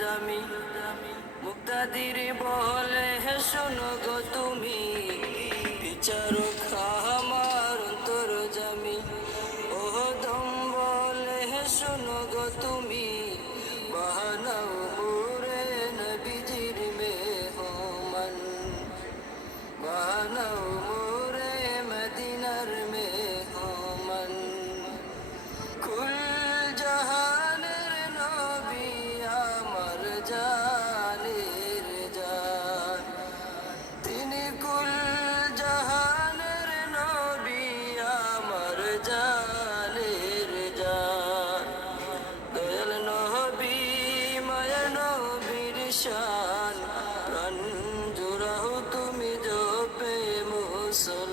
জামি মুক্তাদির বলে হে শোনো গো তুমি, বিচারক আমার অন্তর জামি। ও দম বলে হে শোনো গো তুমি, বাহানাও মোরে নবীজির মেহমান, বাহানাও মোরে মদিনার মেহমান। কুল জাহানের নবী আমার জানের জান, তিনি কুল জাহানের নবী আমার জানের জান। দয়াল নবী মায়া নবীর শান, প্রাণ জোড়াও তুমি জপে মুসলমান।